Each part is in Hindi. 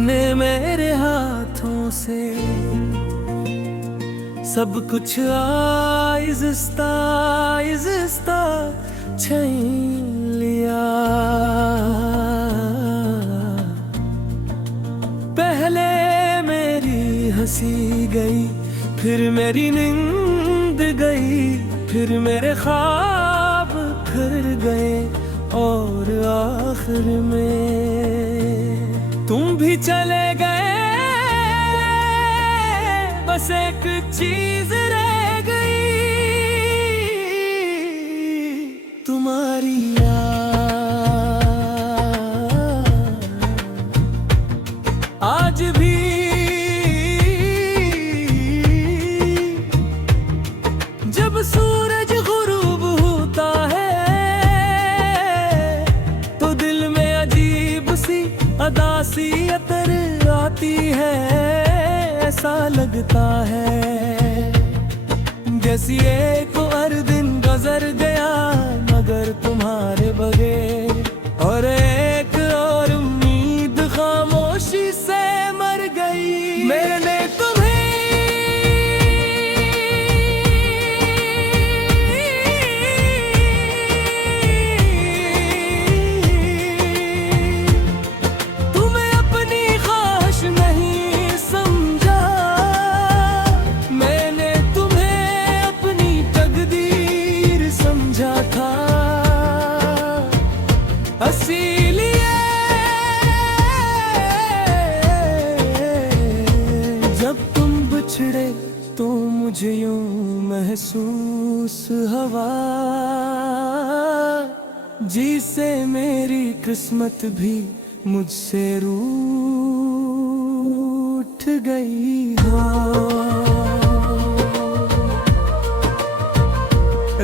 ने मेरे हाथों से सब कुछ आहिस्ता आहिस्ता छीन लिया। पहले मेरी हंसी गई, फिर मेरी नींद गई, फिर मेरे ख्वाब फिर गए, और आखिर में तुम भी चले गए। बस एक चीज रह गई, तुम्हारी याद। आज भी जब सूरज गुरूब होता है तो दिल में अजीब सी अदासी अतर आती है। ऐसा लगता है जैसी एक और दिन गुजर गया मगर तुम्हारे बगैर, और एक और उम्मीद खामोशी से मर गई। मैंने इसीलिए जब तुम बिछड़े तो मुझे यूं महसूस हवा, जिसे मेरी किस्मत भी मुझसे रूठ गई हो।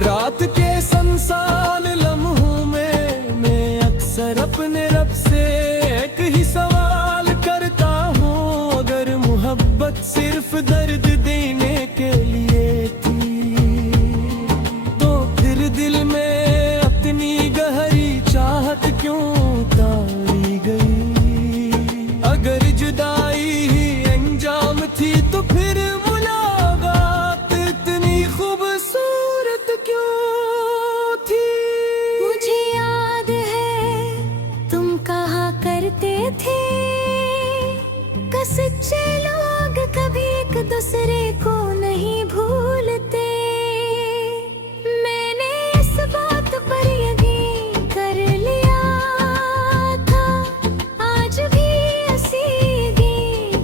रात के संसार लम्हों में मैं अक्सर अपने रब से एक ही सवाल करता हूँ, अगर मोहब्बत सिर्फ दर्द देने के लिए थी तो फिर दिल में अपनी गहरी चाहत क्यों उतारी गई। अगर जुदाई ही अंजाम थी तो फिर मुलाकात इतनी खूबसूरत क्यों थी। मुझे याद है तुम कहा करते थे कि सच्चे लोग कभी एक दूसरे को नहीं भूलते। मैंने इस बात पर यकीन कर लिया था, आज भी हंसी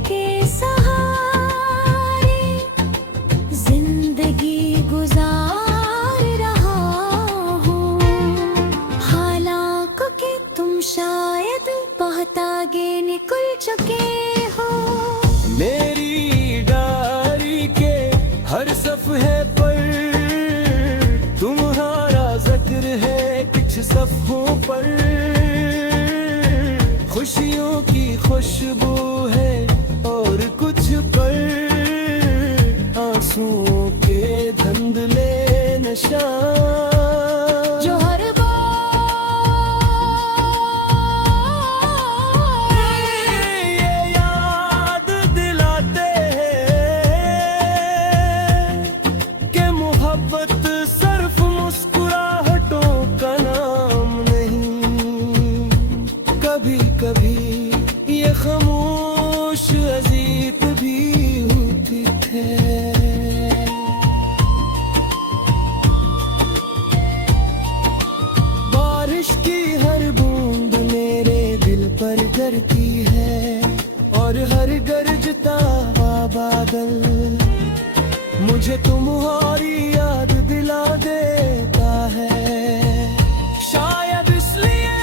के सहारे जिंदगी गुजार रहा हूँ। हालांकि कि तुम शायद बहुत आगे निकल चुके हो। मेरी डायरी के हर सफ़े पर तुम्हारा जिक्र है, कुछ सफ़ों पर खुशियों की खुशबू है और कुछ पर आंसुओं के धुंधले निशान, जो हर सिर्फ मुस्कुराहटों का नाम नहीं। कभी कभी ये खामोश अजीत भी होती थे। बारिश की हर बूंद मेरे दिल पर गिरती है और हर गरजता हुआ बादल मुझे तुम्हारी याद दिला देता है। शायद इसलिए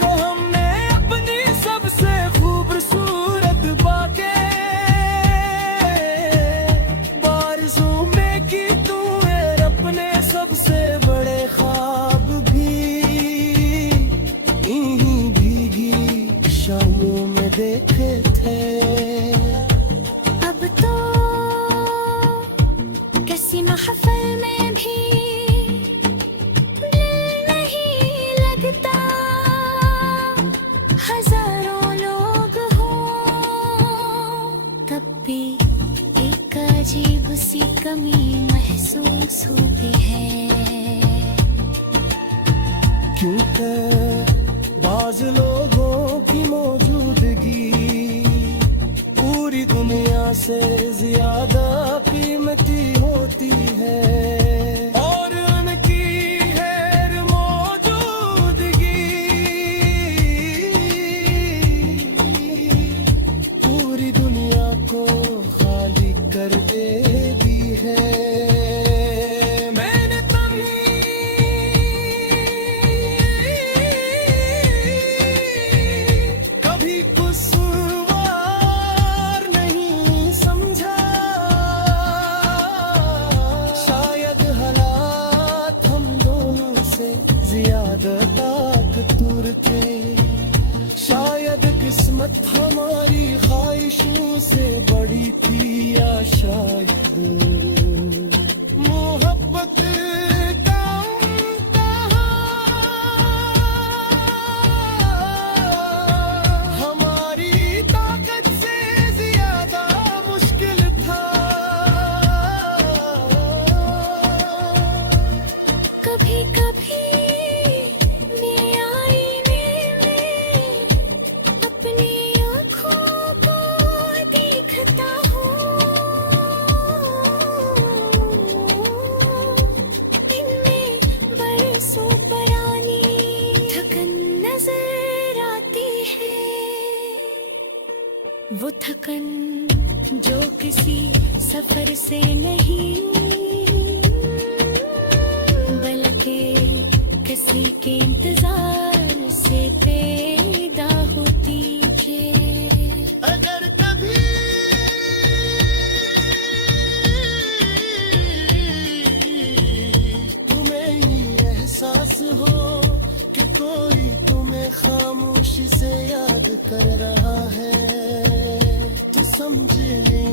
को हमने अपनी सबसे खूबसूरत बातें बारिशों में की तू, अपने सबसे बड़े ख्वाब भी इन्हीं भीगी शामों में देखे थे। अब तो किसी महफिल में भी दिल नहीं लगता, हजारों लोग थोड़ी सी कमी महसूस होती है। क्योंकि बाज लोगों की मौजूदगी पूरी दुनिया से ज्यादा कीमती होती है, और उनकी गैर मौजूदगी पूरी दुनिया को खाली कर देती है। मैंने कभी कुसवार नहीं समझा, शायद हालात हम दोनों से ज्यादा ताकतवर थे, शायद किस्मत हमारी ख्वाहिशों से बड़ी थी, या शायद मोहब्बत का इम्तिहान हमारी ताकत से ज्यादा मुश्किल था। कभी कभी मैं आईने में अपनी आँखों को देखता हूँ, इनमें बरसों पुरानी थकन नजर आती है। वो थकन जो किसी सफर से नहीं बल्कि किसी के इंतजार से पैदा होती है। अगर कभी तुम्हें ये एहसास हो कि कोई तुम्हें खामोशी से याद कर रहा है, तो समझ लें